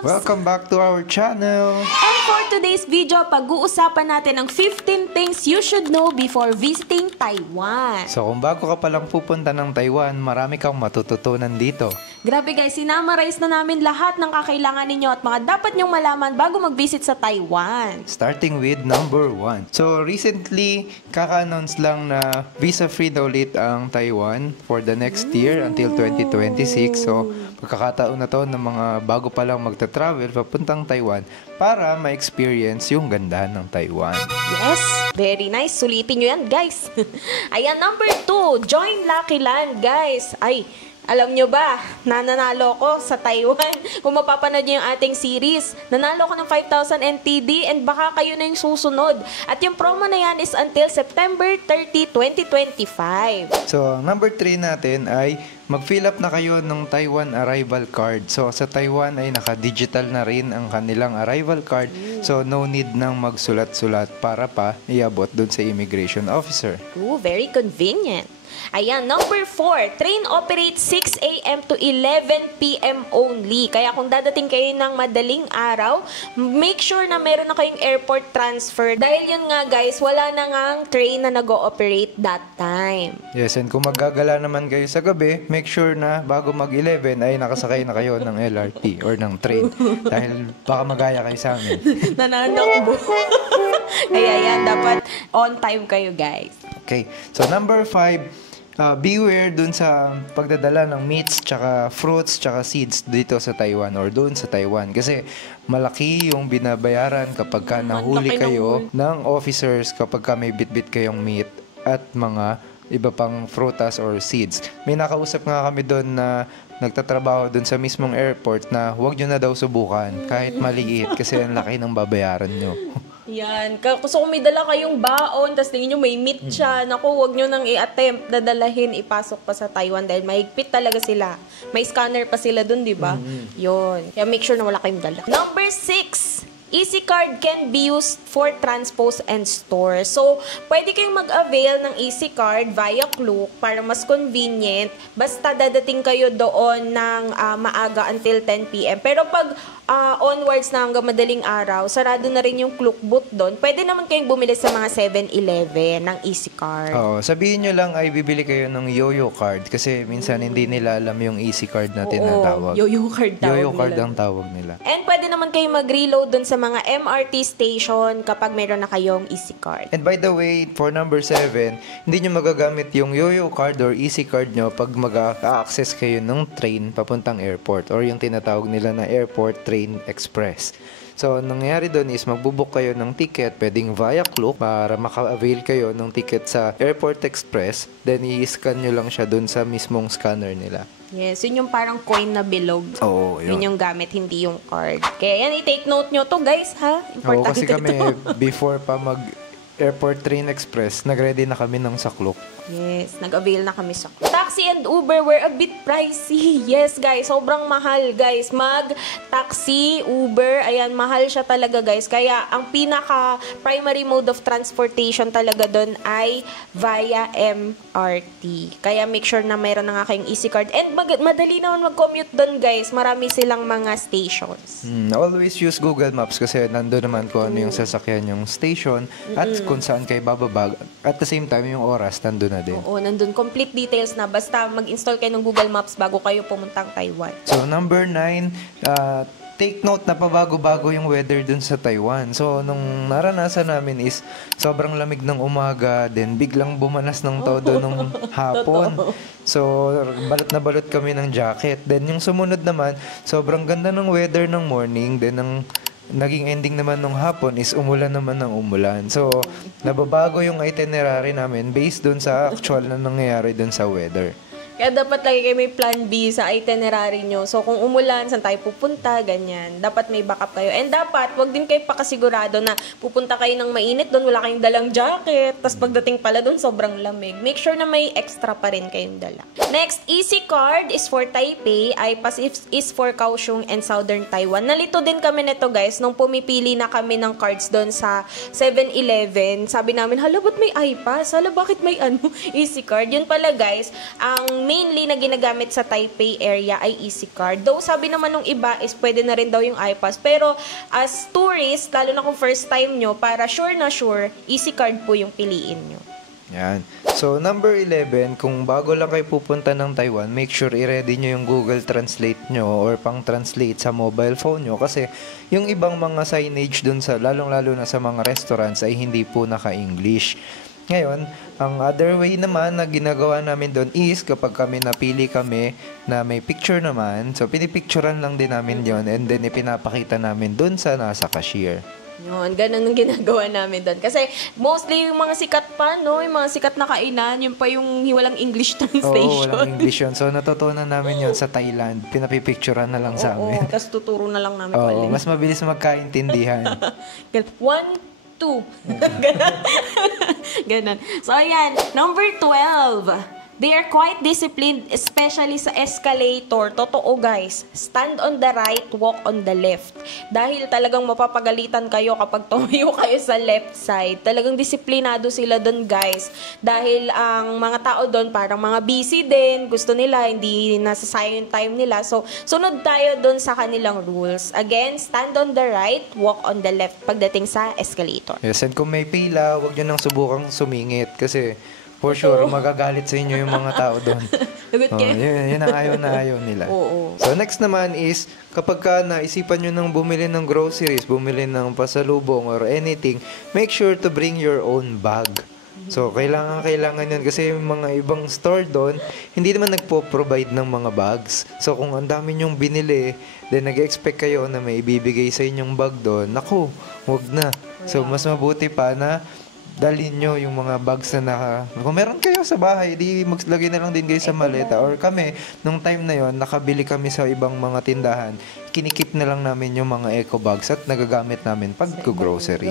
Welcome back to our channel! And for today's video, pag-uusapan natin ang 15 things you should know before visiting Taiwan. So kung bago ka palang pupunta ng Taiwan, marami kang matututunan dito. Grabe guys, sinamarize na namin lahat ng kakailangan ninyo at mga dapat nyong malaman bago mag-visit sa Taiwan. Starting with number 1. So recently, kaka-announce lang na visa-free daw ulit ang Taiwan for the next year until 2026. So pagkakataon na to ng mga bago pa lang magta-travel papuntang Taiwan para ma-experience yung ganda ng Taiwan. Yes, very nice. Sulitin nyo yan guys. Ayan, number 2, join Lucky Land guys. Ay, alam nyo ba, nananalo ko sa Taiwan. Kung mapapanood nyo yung ating series, nanalo ko ng 5,000 NTD and baka kayo na yung susunod. At yung promo na yan is until September 30, 2025. So, number 3 natin ay mag-fill up na kayo ng Taiwan Arrival Card. So, sa Taiwan ay naka-digital na rin ang kanilang arrival card. So, no need nang magsulat-sulat para pa iabot dun sa immigration officer. Ooh, very convenient. Ayan, number 4, train operates 6 a.m. to 11 p.m. only. Kaya kung dadating kayo ng madaling araw, make sure na meron na kayong airport transfer. Dahil yun nga guys, wala na nga ang train na nag-ooperate that time. Yes, and kung maggagala naman kayo sa gabi, make sure na bago mag-11 ay nakasakay na kayo ng LRT or ng train. Dahil baka magaya kayo sa amin. Nananakbo. Kaya yan, dapat on time kayo guys. Okay, so number 5, beware dun sa pagdadala ng meats, tsaka fruits, tsaka seeds dito sa Taiwan or dun sa Taiwan. Kasi malaki yung binabayaran kapag ka nahuli kayo ng officers kapag ka may bitbit kayong meat at mga iba pang frutas or seeds. May nakausap nga kami dun na nagtatrabaho dun sa mismong airport na huwag nyo na daw subukan kahit maliit kasi ang laki ng babayaran nyo. Yan. Kasi kung may dala kayong baon, tapos tingin nyo may meat siya, naku, huwag nyo nang i-attempt na dalahin, ipasok pa sa Taiwan dahil mahigpit talaga sila. May scanner pa sila dun, di ba? Yun. Kaya make sure na wala kayong dala. Number 6. EasyCard can be used for transpos and stores. So, pwede kayong mag-avail ng EasyCard via Klook para mas convenient. Basta dadating kayo doon ng maaga until 10 p.m. Pero pag onwards na hanggang madaling araw, sarado na rin yung Klook booth doon. Pwede naman kayong bumili sa mga 7-Eleven ng EasyCard. Oo, sabihin nyo lang ay bibili kayo ng Yoyo card kasi minsan hindi nila alam yung EasyCard na tinatawag. Yoyo card tawag Yoyo card nila. ang tawag nila. And pwede naman kayo mag-reload doon sa mga MRT station kapag meron na kayong EasyCard. And by the way, for number 7, hindi nyo magagamit yung Yoyo card or EasyCard nyo pag mag-a-access kayo ng train papuntang airport or yung tinatawag nila na Airport Train Express. So, nangyayari doon is magbubook kayo ng ticket, pwedeng via Klook para maka-avail kayo ng ticket sa Airport Express. Then, i-scan nyo lang siya doon sa mismong scanner nila. Yes, yun yung parang coin na bilog. Oo, yun yung gamit, hindi yung card. Kaya yan, i-take note nyo to guys, ha? Oo, Importante kasi kami, to. before pa Airport Train Express, nag-ready na kami ng saklok. Yes, nag-avail na kami sa Taxi and Uber were a bit pricey. Yes, guys, sobrang mahal, guys. Mag-taxi, Uber, ayan, mahal siya talaga, guys. Kaya, ang pinaka-primary mode of transportation talaga doon ay via MRT. Kaya, make sure na mayroon na nga kayong EasyCard. And madali naman mag-commute doon, guys. Marami silang mga stations. Always use Google Maps kasi nandun naman kung ano yung sasakyan yung station at kung saan kayo bababa. At the same time, yung oras, nandun na din. Oo, nandun. Complete details na. Basta mag-install kayo ng Google Maps bago kayo pumuntang Taiwan. So, number 9, take note na pabago-bago yung weather dun sa Taiwan. So, nung naranasan namin is sobrang lamig ng umaga, then biglang bumanas ng todo nung hapon. So, balot na balot kami ng jacket. Then, yung sumunod naman, sobrang ganda ng weather ng morning, then ang naging ending naman nung hapon is umulan naman ng umulan. So, nababago yung itinerary namin based dun sa actual na nangyayari dun sa weather. Kaya dapat lagi kayo may plan B sa itinerary nyo. So, kung umulan, saan tayo pupunta, ganyan. Dapat may backup kayo. And dapat, wag din kayo pakasigurado na pupunta kayo ng mainit doon, wala kayong dalang jacket. Tapos pagdating pala doon, sobrang lamig. Make sure na may extra pa rin kayong dala. Next, EasyCard is for Taipei, iPass is for Kaohsiung and Southern Taiwan. Nalito din kami nito guys, nung pumipili na kami ng cards doon sa 7-Eleven. Sabi namin, hala, ba't may iPass? Hala, bakit may EasyCard? Yun pala guys, ang mainly na ginagamit sa Taipei area ay EasyCard. Though sabi naman nung iba is pwede na rin daw yung iPass. Pero as tourist, lalo na kung first time nyo, para sure na sure, EasyCard po yung piliin nyo. Yan. So, number 11, kung bago lang kayo pupunta ng Taiwan, make sure i-ready nyo yung Google Translate nyo or pang-translate sa mobile phone nyo kasi yung ibang mga signage dun sa, lalong-lalo na sa mga restaurants ay hindi po naka-English. Ngayon, ang other way naman na ginagawa namin doon is kapag napili kami na may picture naman, so pinipicturean lang din namin yon and then ipinapakita namin doon sa nasa cashier. Yun, ganun ang ginagawa namin doon. Kasi mostly yung mga sikat pa, no? Yung mga sikat na kainan, yun pa yung walang English translation. Oo, walang English yun. So, natutunan namin yun sa Thailand. Pinapipicturean na lang sa amin. Oo, tapos tuturo na lang namin. Oo, mas mabilis magkaintindihan. 1, 2. Ganon. So, ayan. Number 12. They are quite disciplined, especially sa escalator. Totoo, guys. Stand on the right, walk on the left. Dahil talagang mapapagalitan kayo kapag tumayo kayo sa left side. Talagang disiplinado sila doon, guys. Dahil ang mga tao doon parang mga busy din. Gusto nila, hindi nasasayang yung time nila. So, sunod tayo doon sa kanilang rules. Again, stand on the right, walk on the left pagdating sa escalator. Yes, and kung may pila, huwag nyo nang subukang sumingit kasi for sure, magagalit sa inyo yung mga tao doon. Lagot kayo. Yun ang ayaw nila. Oo. So, next naman is, kapag ka naisipan nyo nang bumili ng groceries, bumili ng pasalubong or anything, make sure to bring your own bag. So, kailangan yun kasi yung mga ibang store doon, hindi naman nagpo-provide ng mga bags. So, kung ang dami nyong binili, then nag-expect kayo na may ibibigay sa inyong bag doon, naku, wag na. So, mas mabuti pa na dalhin nyo yung mga bags na kung meron kayo sa bahay, di maglagay na lang din kayo sa maleta. Or kami, nung time na yon nakabili kami sa ibang mga tindahan, kinikip na lang namin yung mga eco bags at nagagamit namin pag grocery.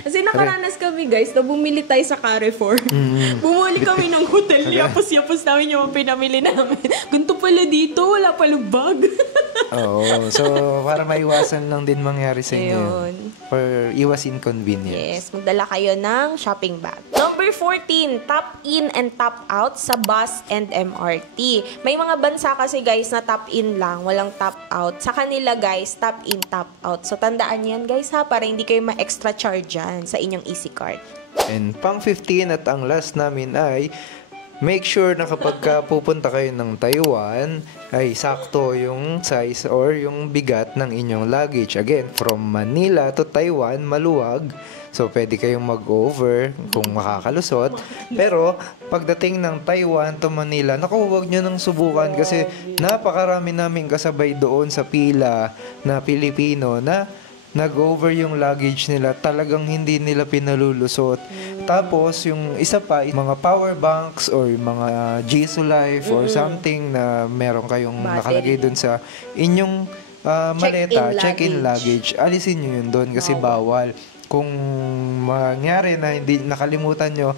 Kasi nakaranas kami, guys, na bumili tayo sa Carrefour. Bumuli kami ng hotel, yapos namin yung pinamili namin. Ganito pala dito, wala palang bag. Oo. So, para maiwasan lang din mangyari sa inyo. Ayun. For iwas inconvenience. Yes, magdala kayo ng shopping bag. Number 14, top in and top out sa bus and MRT. May mga bansa kasi, guys, na top in lang, walang top out. Sa kanila, guys, top in, top out. So, tandaan yan, guys, ha, para hindi kayo ma-extra charge yan sa inyong EasyCard. And pang 15 at ang last namin ay make sure na kapag pupunta kayo ng Taiwan ay sakto yung size or yung bigat ng inyong luggage. Again, from Manila to Taiwan, maluwag. So, pwede kayong mag-over kung makakalusot. Pero, pagdating ng Taiwan to Manila, naku, huwag nyo nang subukan kasi napakarami namin kasabay doon sa pila na Pilipino na nag-over yung luggage nila. Talagang hindi nila pinalulusot. Tapos, yung isa pa, mga power banks or mga Jisoo Life or something na meron kayong nakalagay doon sa inyong maleta, check-in luggage. Alisin nyo yun doon kasi bawal. Kung mangyari na hindi nakalimutan nyo,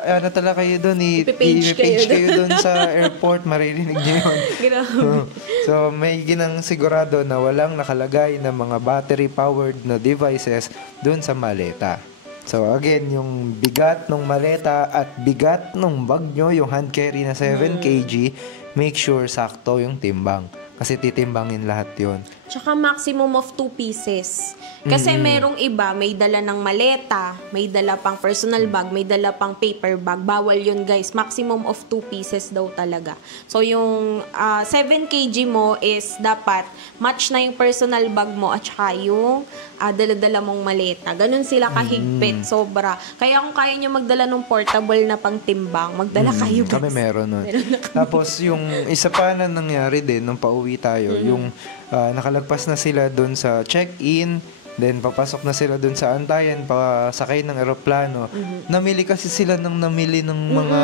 ano talaga kayo doon, i-page kayo doon sa airport, maririnig nyo yun. So, may ginang sigurado na walang nakalagay na mga battery-powered na devices doon sa maleta. So, again, yung bigat ng maleta at bigat ng bag nyo, yung hand carry na 7 kg, make sure sakto yung timbang. Kasi titimbangin lahat yon. Tsaka maximum of 2 pieces. Kasi merong iba, may dala ng maleta, may dala pang personal bag, may dala pang paper bag. Bawal yun, guys. Maximum of 2 pieces daw talaga. So, yung 7 kg mo is dapat match na yung personal bag mo at saka yung dala-dala mong maleta. Ganun sila kahigpit, sobra. Kaya kung kaya nyo magdala ng portable na pang timbang, magdala kayo, guys. Kami meron nun. Tapos, yung isa pa na nangyari din, nung pauwi tayo, yung nakalagpas na sila doon sa check-in, then papasok na sila doon sa antayan, pasakay ng eroplano. Namili kasi sila ng mga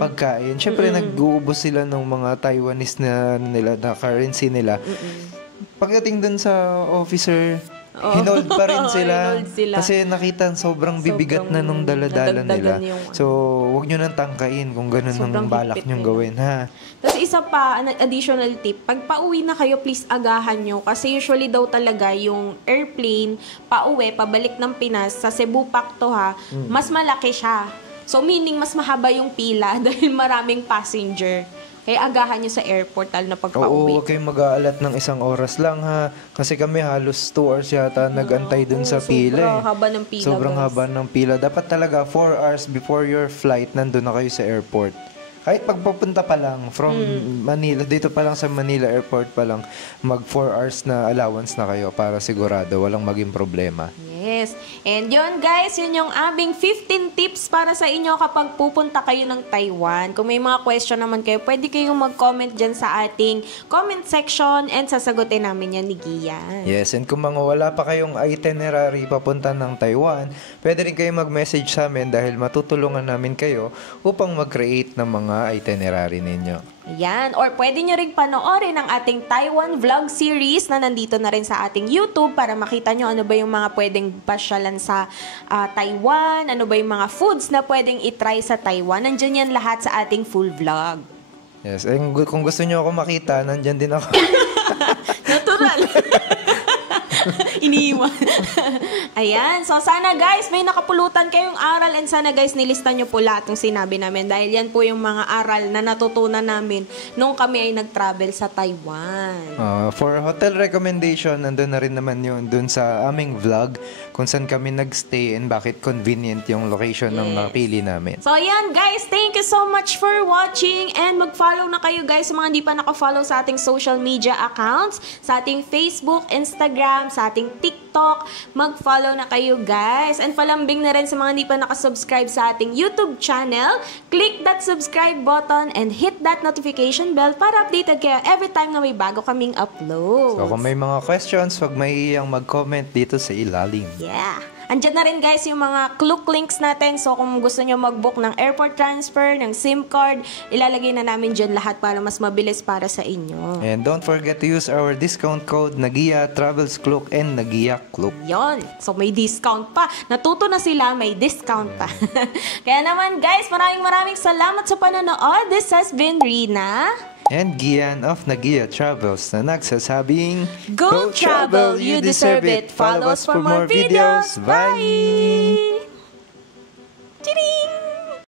pagkain. Siyempre, nag-uubos sila ng mga Taiwanese na currency nila. Pagdating doon sa officer, hinold pa rin sila. Kasi nakita sobrang bibigat na nung dala-dala nila. So, huwag nyo nang tangkain kung ganun ang balak nyong gawin, ha? Tapos isa pa, additional tip, pag pauwi na kayo, please agahan nyo. Kasi usually daw talaga yung airplane, pauwi, pabalik ng Pinas, sa Cebu Pacto, ha, mas malaki siya. So, meaning mas mahaba yung pila dahil maraming passenger. Kaya agahan nyo sa airport lalo na Oo, pagpa-uwi. huwag kayong mag-aalat ng 1 oras lang ha. Kasi kami halos 2 hours yata nag-antay dun sa pila. Sobrang haba ng pila, Sobrang guys. haba ng pila. Dapat talaga 4 hours before your flight, nandun na kayo sa airport. Kahit pagpapunta pa lang from Manila, dito pa lang sa Manila Airport pa lang, mag 4 hours na allowance na kayo para sigurado walang maging problema. Yes. And yun guys, yun yung aming 15 tips para sa inyo kapag pupunta kayo ng Taiwan. Kung may mga question naman kayo, pwede kayong mag-comment dyan sa ating comment section and sasagutin namin yan ni Gian. Yes, and kung mga wala pa kayong itinerary papunta ng Taiwan, pwede rin kayong mag-message sa amin dahil matutulungan namin kayo upang mag-create ng mga itinerary ninyo. Ayan. Or pwede nyo rin panoorin ang ating Taiwan vlog series na nandito na rin sa ating YouTube para makita nyo ano ba yung mga pwedeng pasyalan sa Taiwan, ano ba yung mga foods na pwedeng itry sa Taiwan. Nandyan yan lahat sa ating full vlog. Yes, and kung gusto nyo ako makita, nandyan din ako. Natural. Iniiwan. Ayan. So, sana guys, may nakapulutan kayong aral and sana guys, nilista nyo po lahat ng sinabi namin dahil yan po yung mga aral na natutunan namin nung kami ay nag-travel sa Taiwan. For hotel recommendation, nandun na rin naman yun dun sa aming vlog kung saan kami nagstay and bakit convenient yung location ng napili namin. So, ayan guys, thank you so much for watching and mag-follow na kayo guys sa mga hindi pa naka-follow sa ating social media accounts, sa ating Facebook, Instagram, sa ating TikTok. Mag-follow na kayo guys. And palambing na rin sa mga hindi pa nakasubscribe sa ating YouTube channel. Click that subscribe button and hit that notification bell para updated kayo every time na may bago kaming upload. So kung may mga questions, huwag mahihiyang mag-comment dito sa ilalim. Yeah. Andyan na rin guys yung mga Klook links natin. So kung gusto nyo mag-book ng airport transfer, ng SIM card, ilalagay na namin dyan lahat para mas mabilis para sa inyo. And don't forget to use our discount code Nagia Travels Klook and Nagia Klook. Yon. So may discount pa. Natuto na sila, may discount pa. Kaya naman guys, maraming salamat sa panonood. This has been Rina. And Gian of Nagia Travels na nagsasabing, Go travel, you deserve it. Follow us for more videos. Bye! Ching!